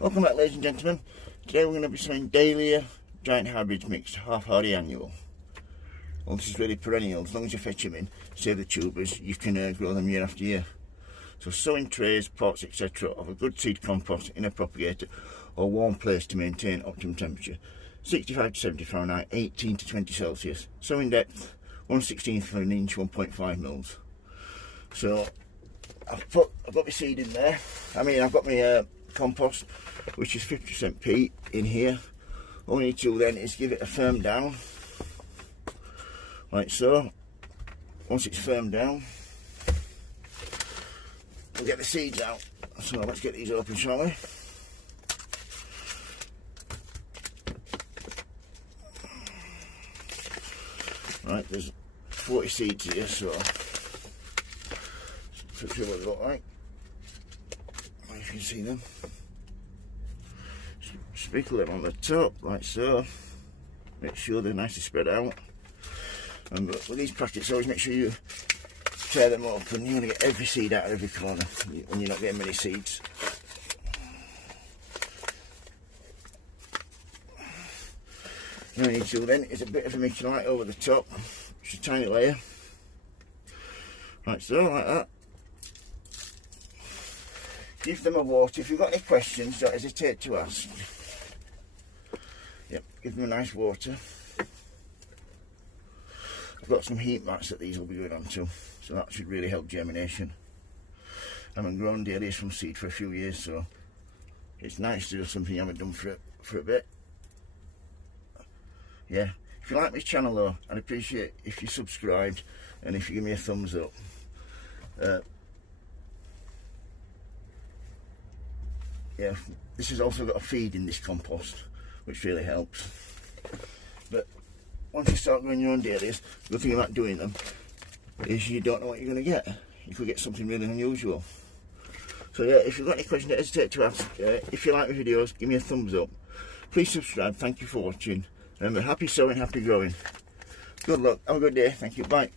Welcome back, ladies and gentlemen. Today we're going to be selling Dahlia Giant Hybrids Mixed, half hardy annual. Well, this is really perennial. As long as you fetch them in, save the tubers, you can grow them year after year. So sowing trays, pots, etc. of a good seed compost in a propagator or warm place to maintain optimum temperature. 65 to 70 Fahrenheit, 18 to 20 Celsius. Sowing depth 1/16 of an inch, 1.5 mils. So I've got my seed in there. I've got my compost, which is 50% peat, in here. All we need to do then is give it a firm down, like so. Once it's firm down, we'll get the seeds out. So let's get these open, shall we? Right, there's 40 seeds here, so let's see what they look like. If you can see them. Sprinkle them on the top, like so. Make sure they're nicely spread out. And with these packets, always make sure you tear them open. You're going to get every seed out of every corner when you're not getting many seeds. What I need to do then is a bit of a michelite over the top, just a tiny layer, like so, like that. Give them a water. If you've got any questions, don't hesitate to ask. Yep, give them a nice water. I've got some heat mats that these will be going on to, so that should really help germination. I've grown dahlias from seed for a few years, so it's nice to do something you haven't done for a bit. Yeah, if you like this channel though, I'd appreciate if you subscribed and if you give me a thumbs up. Yeah, this has also got a feed in this compost, which really helps. But once you start growing your own dahlias, the good thing about doing them is you don't know what you're going to get. You could get something really unusual. So yeah, if you've got any questions, don't hesitate to ask. If you like my videos, give me a thumbs up. Please subscribe. Thank you for watching. Remember, happy sowing, happy growing. Good luck. Have a good day. Thank you. Bye.